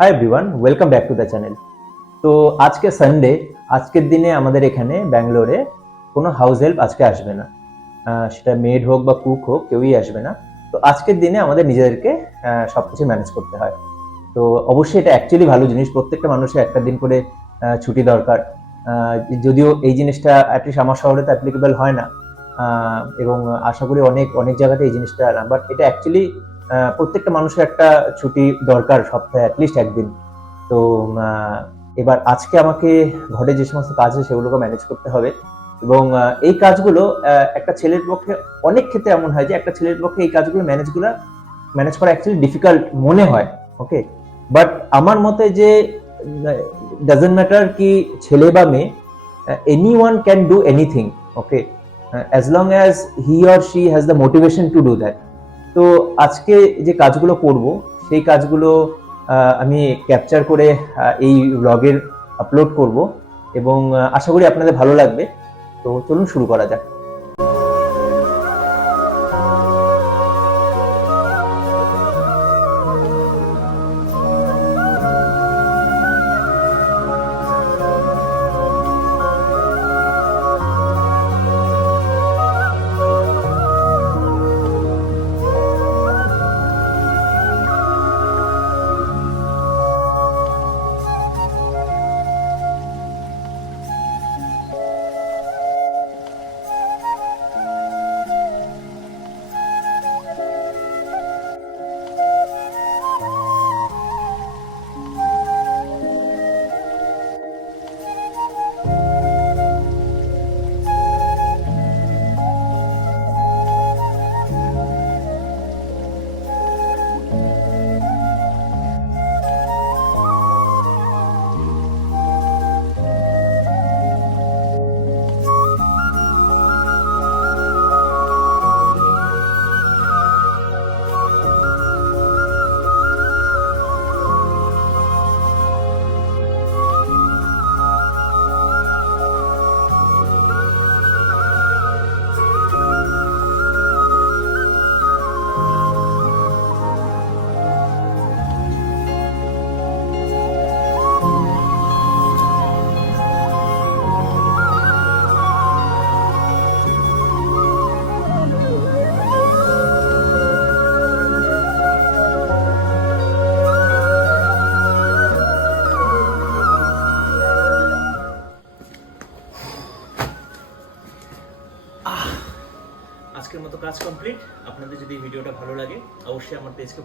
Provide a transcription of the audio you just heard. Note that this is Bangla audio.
Hi everyone, welcome back to the channel. তো আজকে সানডে, আজকের দিনে আমাদের এখানে ব্যাঙ্গালোরে কোনো হাউস হেল্প আজকে আসবে না। সেটা মেড হোক বা কুক হোক, কেউই আসবে না। তো আজকের দিনে আমাদের নিজেদেরকে সবকিছু ম্যানেজ করতে হয়। তো অবশ্যই এটা অ্যাকচুয়ালি ভালো জিনিস, প্রত্যেকটা মানুষের একটা দিন করে ছুটি দরকার। আহ, যদিও এই জিনিসটা অ্যাটলিস্ট আমার শহরে তো অ্যাপ্লিকেবল হয় না, এবং আশা করি অনেক অনেক জায়গাতে এই জিনিসটা না, বাট এটা অ্যাকচুয়ালি প্রত্যেকটা মানুষের একটা ছুটি দরকার, সপ্তাহে অ্যাটলিস্ট একদিন। তো এবার আজকে আমাকে ঘরে যে সমস্ত কাজ আছে সেগুলোকে ম্যানেজ করতে হবে, এবং এই কাজগুলো একটা ছেলের পক্ষে অনেক ক্ষেত্রে এমন হয় যে একটা ছেলের পক্ষে এই কাজগুলো ম্যানেজ করা অ্যাকচুয়ালি ডিফিকাল্ট মনে হয়। ওকে, বাট আমার মতে যে ডাজন্ট ম্যাটার কি ছেলে বা মেয়ে, any one can do anything. Okay, as long as he or she has the motivation to do that. তো আজকে যে কাজগুলো করব সেই কাজগুলো আমি ক্যাপচার করে এই ব্লগের আপলোড করব, এবং আশা করি আপনাদের ভালো লাগবে। তো চলুন শুরু করা যাক। আজকের মতো কাজ কমপ্লিট। আপনাদের যদি ভিডিওটা ভালো লাগে অবশ্যই আমার পেজকে